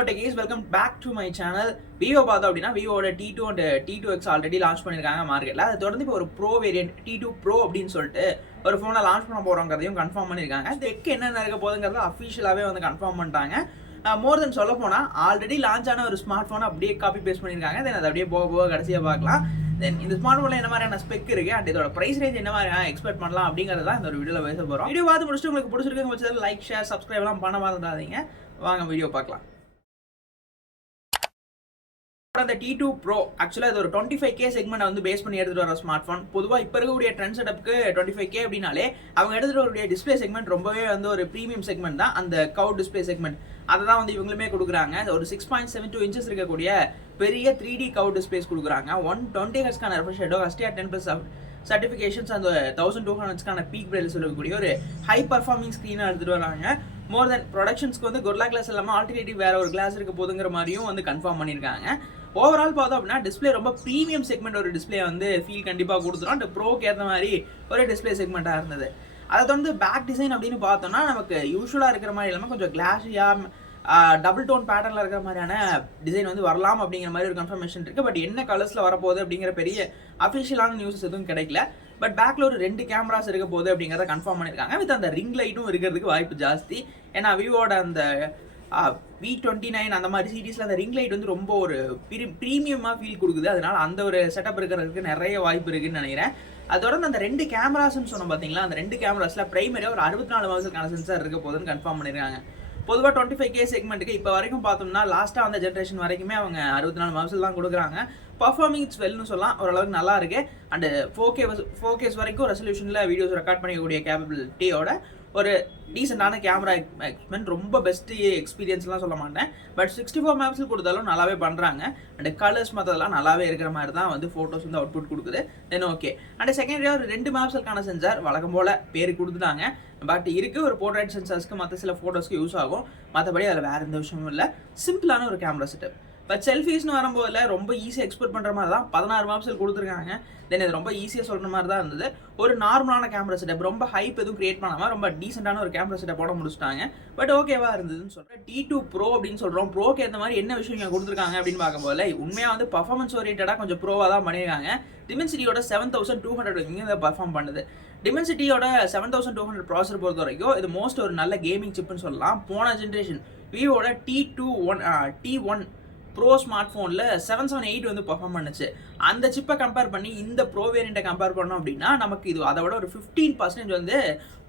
Hello techies, welcome back to my channel. Vivo பார்த்தோம் அப்படின்னா Vivo T2 and T2x already launch பண்ணிருக்காங்க மார்க்கெட்ல. அது தொடர்ந்து இப்போ ஒரு ப்ரோ வேரியன்ட் T2 Pro அப்படின்னு சொல்லிட்டு ஒரு ஃபோனை லான்ச் பண்ண போறோங்கிறதையும் கன்ஃபார்ம் பண்ணிருக்காங்க. ஸ்பெக் என்னென்ன இருக்க போகுதுங்கிறத அஃபிஷியலாவே வந்து கன்ஃபார்ம் பண்ணிட்டாங்க. மோர் தென் சொல்ல போனா ஆல்ரெடி லான்ச் ஆன ஒரு ஸ்மார்ட் போனை அப்படியே காப்பி பேஸ்ட் பண்ணிருக்காங்க. தென் அதை அப்படியே போக கடைசியா பார்க்கலாம். தென் இந்த ஸ்மார்ட் போன்ல என்ன மாதிரியான ஸ்பெக் இருக்கு அண்ட் இதோட பிரைஸ் ரேஞ்ச் என்ன மாதிரி எக்ஸ்பெக்ட் பண்ணலாம் அப்படிங்கறத இந்த ஒரு வீடியோல பேச போறோம். வீடியோ பார்த்து முடிச்சுட்டு உங்களுக்கு பிடிச்சிருக்குங்க பட்சத்தில் லைக் ஷேர் சப்ஸ்கிரைப் எல்லாம் பண்ண மறந்துடாதீங்க. வாங்க வீடியோ பார்க்கலாம். அந்த T2 Pro ஆக்சுவலா இது ஒரு 25K செக்மெண்ட் வந்து பேஸ் பண்ணி எடுத்துட்டு வர ஸ்மார்ட் போன். பொதுவா இப்ப இருக்கக்கூடிய ட்ரெண்ட் செட்டப்க்கு 25K அப்படினாலே அவங்க எடுத்துட்டு வரக்கூடிய டிஸ்பிளே செக்மெண்ட் ரொம்பவே வந்து ஒரு பிரீமியம் செக்மெண்ட் தான். அந்த கவ் டிஸ்பிளே செக்மெண்ட் அதை தான் வந்து இவங்களுமே கொடுக்குறாங்க. ஒரு 6.72 இன்ச்சஸ் இருக்கக்கூடிய பெரிய 3D கவ் டிஸ்பிளேஸ் கொடுக்குறாங்க. 120 ஹெர்ட்ஸ்க்கான ரெஃப்ரெஷ் ரேட், HDR10+ சர்டிஃபிகேஷன்ஸ், அந்த 1200 ஹெர்ட்ஸ்க்கான பீக் பிரைட்னஸ் சொல்லக்கூடிய ஒரு ஹை பர்ஃபார்மிங் ஸ்க்ரீனை எடுத்துட்டு வராங்க. மோர் தென் ப்ரொடக்ஷன்ஸ்க்கு வந்து கொர்லா கிளாஸ் இல்லாமல் ஆல்டர்னேட்டிவ் வேற ஒரு கிளாஸ் இருக்க போதுங்கிற மாதிரியும் வந்து கன்ஃபார்ம் பண்ணியிருக்காங்க. ஓவரால் பார்த்தோம் அப்படின்னா டிஸ்பிளே ரொம்ப ப்ரீமியம் செக்மெண்ட் ஒரு டிஸ்பிளே வந்து ஃபீல் கண்டிப்பாக கொடுத்துரும். அந்த ப்ரோக்கு ஏற்ற மாதிரி ஒரு டிஸ்பிளே செக்மெண்ட்டாக இருந்தது. அதை வந்து பேக் டிசைன் அப்படின்னு பார்த்தோம்னா நமக்கு யூஸ்வலாக இருக்கிற மாதிரி இல்லாமல் கொஞ்சம் கிளாஸியாக டபுள் டோன் பேட்டர்னில் இருக்கிற மாதிரியான டிசைன் வந்து வரலாம் அப்படிங்கிற மாதிரி ஒரு கன்ஃபர்மேஷன் இருக்குது. பட் என்ன கலர்ஸில் வரப்போகுது அப்படிங்கிற பெரிய அஃபிஷியலான நியூஸஸ் எதுவும் கிடைக்கல. பட் பேக்கில் ஒரு 2 கேமராஸ் இருக்க போகுது அப்படிங்கிறத கன்ஃபார்ம் பண்ணியிருக்காங்க. வித் அந்த ரிங் லைட்டும் இருக்கிறதுக்கு வாய்ப்பு ஜாஸ்தி. ஏன்னா விவோட அந்த V29 அந்த மாதிரி சீரீஸில் அந்த ரிங் லைட் வந்து ரொம்ப ஒரு ப்ரீமியமாக ஃபீல் கொடுக்குது. அதனால அந்த ஒரு செட்டப் இருக்கிறதுக்கு நிறைய வாய்ப்பு இருக்குன்னு நினைக்கிறேன். அது தொடர்ந்து அந்த 2 கேமராஸ்ன்னு சொன்னோம் பார்த்தீங்களா, அந்த 2 கேமராஸில் பிரைமரியாக ஒரு 64 மெகாபிக்சலுக்கான சென்சார் இருக்க போதுன்னு கன்ஃபார்ம் பண்ணியிருக்காங்க. பொதுவாக 25K செக்மெண்ட்டுக்கு இப்போ வரைக்கும் பார்த்தோம்னா லாஸ்ட்டாக அந்த ஜென்ரேஷன் வரைக்குமே அவங்க 64 மெகாபிக்சல் தான் கொடுக்குறாங்க. பர்ஃபார்மிங் இட்ஸ் வெல்னு சொல்லலாம், ஓரளவுக்கு நல்லா இருக்கு. அண்ட் 4K வரைக்கும் ரெசல்யூஷனில் வீடியோஸ் ரெக்கார்ட் பண்ணிக்கக்கூடிய கேப்பபிலிட்டியோட ஒரு டீசெண்டான கேமரா எக்ஸ்பெக்ட், ரொம்ப பெஸ்ட் எக்ஸ்பீரியன்ஸ்லாம் சொல்ல மாட்டேன். பட் 64 மெகாபிக்சல் கொடுத்தாலும் நல்லாவே பண்ணுறாங்க. அண்ட் கலர்ஸ் மற்றதெல்லாம் நல்லாவே இருக்கிற மாதிரி தான் வந்து ஃபோட்டோஸ் வந்து அவுட்புட் கொடுக்குது. Then okay. அண்ட் செகண்டரியாக ஒரு 2 மெகாபிக்சலுக்கான சென்சார் வழக்கம் போல் பேர் கொடுத்துட்டாங்க. பட் இருக்குது ஒரு போர்ட்ரேட் சென்சார்ஸ்க்கு மற்ற சில ஃபோட்டோஸ்க்கு யூஸ் ஆகும். மற்றபடி அதில் வேறு எந்த விஷயமும் இல்லை. சிம்பிளான ஒரு கேமரா செட்டப். பட் செல்ஃபீஸ்னு வரும்போதில் ரொம்ப ஈஸியாக எக்ஸ்போர்ட் பண்ணுற மாதிரி தான் 16 மெகாபிக்சல் கொடுத்துருக்காங்க. தென் இது ரொம்ப ஈஸியாக சொல்கிற மாதிரி தான் இருந்தது. ஒரு நார்மலான கேமரா செட்டப், ரொம்ப ஹைப் எதுவும் கிரியேட் பண்ணாமல் ரொம்ப டீசெண்டான ஒரு கேமரா செட்டப் போட முடிச்சிட்டாங்க. பட் ஓகேவா இருந்ததுன்னு சொல்கிறேன். T2 Pro அப்படின்னு சொல்கிறோம். ப்ரோக்கு ஏற்ற மாதிரி என்ன விஷயம் இங்கே கொடுத்துருக்காங்க அப்படின்னு பார்க்கும்போது உண்மையாக வந்து பர்ஃபார்மன்ஸ் ஓரியன்டாக கொஞ்சம் ப்ரோவாக தான் பண்ணியிருக்காங்க. டிமென்சிட்டியோட 7200 இங்கே இதை பர்ஃபார்ம் பண்ணுது. டிமென்சிட்டியோட 7200 ப்ராசஸர் பொறுத்த வரைக்கும் இது மோஸ்ட் ஒரு நல்ல கேமிங் சிப்னு சொல்லலாம். போன ஜென்ரேஷன் விவோட T1 ப்ரோ ஸ்மார்ட் ஃபோனில் 778 வந்து பர்ஃபார்ம் பண்ணுச்சு. அந்த சிப்பை கம்பேர் பண்ணி இந்த ப்ரோ வேரியண்ட்டை கம்பேர் பண்ணோம் அப்படின்னா நமக்கு இது அதை விட ஒரு 15% வந்து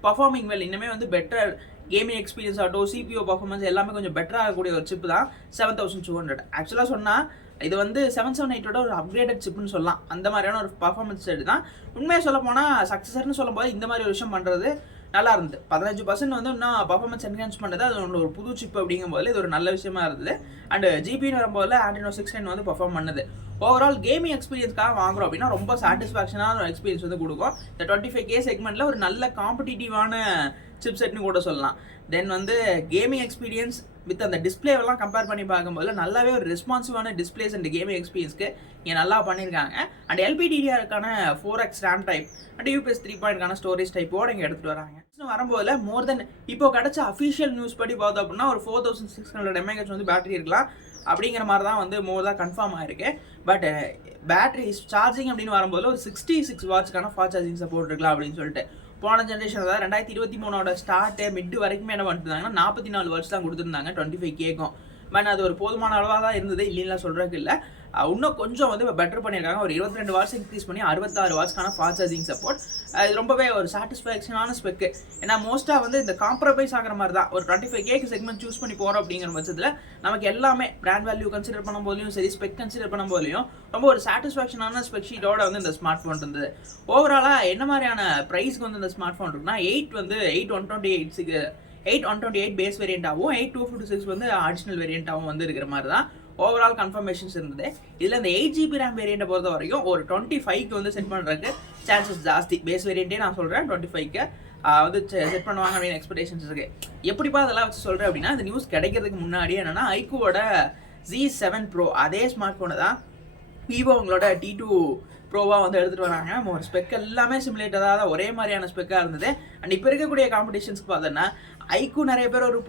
பர்ஃபார்மிங் வெல், இன்னுமே வந்து பெட்டர் கேமிங் எக்ஸ்பீரியன்ஸ் ஆகட்டும், CPU பர்ஃபார்மன்ஸ் எல்லாமே கொஞ்சம் பெட்டராக இருக்கக்கூடிய ஒரு சிப்பு தான் 7200. ஆக்சுவலாக சொன்னால் இது வந்து 778ஓட ஒரு அப்கிரேடட் சிப்னு சொல்லலாம். அந்த மாதிரியான ஒரு பர்ஃபார்மன்ஸ் செட் தான். உண்மையாக சொல்ல போனால் சக்ஸஸர்னு சொல்லும்போது இந்த மாதிரி ஒரு விஷயம் பண்ணுறது நல்லா இருந்தது. 15% வந்து இன்னும் பர்ஃபார்மன்ஸ் என்ஹான்ஸ் பண்ணுறது, அது ஒரு புது சிப் அப்படிங்கும்போது இது ஒரு நல்ல விஷயமா இருந்தது. அண்ட் ஜிபின்னு வரும்போது Adreno 610 வந்து பர்ஃபார்ம் பண்ணுது. ஓவரால் கேமிங் எக்ஸ்பீரியன்ஸ்க்காக வாங்குறோம் அப்படின்னா ரொம்ப சாட்டிஸ்ஃபேக்ஷனான ஒரு எக்ஸ்பீரியன்ஸ் வந்து கொடுக்கும். இந்த 25K செக்மெண்ட்டில் ஒரு நல்ல காம்படிட்டிவான சிப் செட்னு கூட சொல்லலாம். தென் வந்து கேமிங் எக்ஸ்பீரியன்ஸ் வித் அந்த டிஸ்பிளேவெல்லாம் கம்பேர் பண்ணி பார்க்கும்போது நல்லாவே ஒரு ரெஸ்பான்சிவான டிஸ்பிளேஸ் அண்ட் கேமிங் எக்ஸ்பீரியன்ஸ்க்கு இங்கே நல்லா பண்ணியிருக்காங்க. அண்ட் LPDDR-க்கான 4x RAM type and UPS 3.0 storage டைப்போடு இங்கே எடுத்துகிட்டு வராங்க. வரும்போது மோர் தென் இப்போ கிடச்ச அஃபிஷியல் நியூஸ் படி பார்த்தோம் அப்படின்னா ஒரு 4600 mAh வந்து பேட்டரி இருக்கலாம் அப்படிங்கிற மாதிரி தான் வந்து மோர் கன்ஃபார்ம் ஆயிருக்கு. பட் பேட்டரி சார்ஜிங் அப்படின்னு வரும்போது ஒரு 66 வாட்ஸ்க்கான ஃபாஸ்ட் சார்ஜிங் சப்போர்ட் இருக்கலாம் அப்படின்னு சொல்லிட்டு போன ஜென்ரேஷன் அதாவது 2023 ஸ்டார்ட்டு மிட் வரைக்குமே என்ன பண்ணிருந்தாங்கன்னா 44 வாட்ஸ் தான் கொடுத்துருந்தாங்க 25Kக்கும். பட் அது ஒரு போதுமான அளவாக தான் இருந்தது, இல்லைன்னா சொல்கிறதுக்கு இல்லை. இன்னும் கொஞ்சம் வந்து பெட்டர் பண்ணியிருக்காங்க. ஒரு 22 வாட்ஸ் இன்க்ரீஸ் பண்ணி 66 வாட்ஸ்க்கான ஃபாஸ்ட் சார்ஜிங் சப்போர்ட். இது ரொம்பவே ஒரு சாட்டிஸ்ஃபேக்ஷனான ஸ்பெக்கு. ஏன்னா மோஸ்ட்டாக வந்து இந்த காம்ப்ரமைஸ் ஆகிற மாதிரி தான் ஒரு 25K செக்மெண்ட் சூஸ் பண்ணி போகிறோம் அப்படிங்கிற பட்சத்தில் நமக்கு எல்லாமே பிராண்ட் வேல்யூ கன்சிடர் பண்ணும் போதுலையும் சரி, ஸ்பெக் கன்சிடர் பண்ணும் போதுலையும் ரொம்ப ஒரு சாட்டிஸ்ஃபேக்ஷனான ஸ்பெக் ஷீட்டோட வந்து இந்த ஸ்மார்ட் ஃபோன் இருந்தது. ஓவராலாக என்ன மாதிரியான ப்ரைஸ்க்கு வந்து இந்த ஸ்மார்ட் ஃபோன் இருக்குன்னா 8/128 பேஸ் வேரியண்டாகவும் 8/256 வந்து அடிஷனல் வேரியண்டாகவும் வந்து இருக்கிற மாதிரி தான் ஓவரால் கன்ஃபர்மேஷன்ஸ் இருந்தது. இதில் இந்த 8GB ரேம் வேரியண்ட்டை பொறுத்த வரைக்கும் ஒரு 25க்கு வந்து செட் பண்ணுறதுக்கு சான்சஸ் ஜாஸ்தி. பேஸ் வேரியண்ட்டே நான் சொல்கிறேன் 25க்கு வந்து செட் பண்ணுவாங்க அப்படின்னு எக்ஸ்பெக்டேஷன்ஸ் இருக்குது. எப்படிப்பா அதெல்லாம் வச்சு சொல்கிறேன் அப்படின்னா இந்த நியூஸ் கிடைக்கிறதுக்கு முன்னாடியே என்னென்னா iQOOட Z7 Pro அதே ஸ்மார்ட் ஃபோனை தான் விவோ உங்களோட T2 ப்ரோவாக வந்து எடுத்துகிட்டு வராங்க. நம்ம ஒரு ஸ்பெக் எல்லாமே சிமுலேட்டராக தான் ஒரே மாதிரியான ஸ்பெக்காக இருந்தது. அண்ட் இப்போ இருக்கக்கூடிய காம்படிஷன்ஸ்க்கு பார்த்தோன்னா ஐக்கும் நிறைய பேர் ஒரு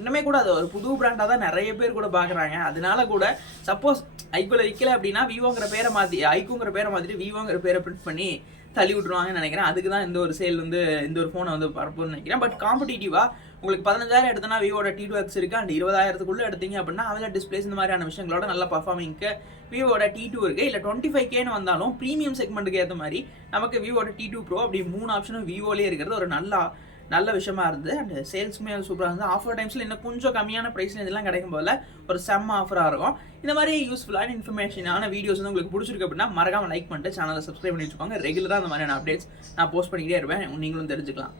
இன்னுமே கூட அது ஒரு புது பிராண்டாக தான் நிறைய பேர் கூட பார்க்குறாங்க. அதனால கூட சப்போஸ் ஐக்குள்ள விற்கல அப்படின்னா விவோங்கிற பேரை மாற்றி ஐக்குங்கிற பேரை மாற்றிட்டு விவோங்கிற பேரை பிரிண்ட் பண்ணி தள்ளி விட்ருவாங்கன்னு நினைக்கிறேன். அதுக்கு தான் இந்த ஒரு சேல் வந்து இந்த ஒரு ஃபோனை வந்து பரப்புன்னு நினைக்கிறேன். பட் காம்படிட்டிவாக உங்களுக்கு 15,000 எடுத்தனா விவோட T2x இருக்குது. அண்ட் 20,000க்குள்ளே எடுத்தீங்க அப்படின்னா அதில் டிஸ்பிளேஸ் இந்த மாதிரியான விஷயங்களோட நல்ல பர்ஃபார்மிங்க்கு விவோட T2 இருக்குது. இல்லை 25Kன்னு வந்தாலும் ப்ரீமியம் செக்மெண்ட்டுக்கு ஏற்ற மாதிரி நமக்கு விவோட T2 Pro அப்படி 3 ஆப்ஷனும் விவோலேயே இருக்கிறது ஒரு நல்ல விஷயமா இருந்தது. அண்ட் சேல்ஸுமே சூப்பராக இருந்தது. ஆஃபர் டைம்ஸில் இன்னும் கொஞ்சம் கம்மியான ப்ரைஸில் இதெல்லாம் கிடைக்கும் போல ஒரு செம்ம ஆஃபராக இருக்கும். இந்த மாதிரி யூஸ்ஃபுல்லான இன்ஃபர்மேஷனான வீடியோஸ் வந்து உங்களுக்கு பிடிச்சிருக்கு அப்படின்னா மறக்காம லைக் பண்ணிட்டு சேனலை சப்ஸ்கிரைப் பண்ணி வச்சுக்கோங்க. ரெகுலராக அந்த மாதிரியான அப்டேட்ஸ் நான் போஸ்ட் பண்ணிக்கிட்டே இருப்பேன், நீங்களும் தெரிஞ்சுக்கலாம்.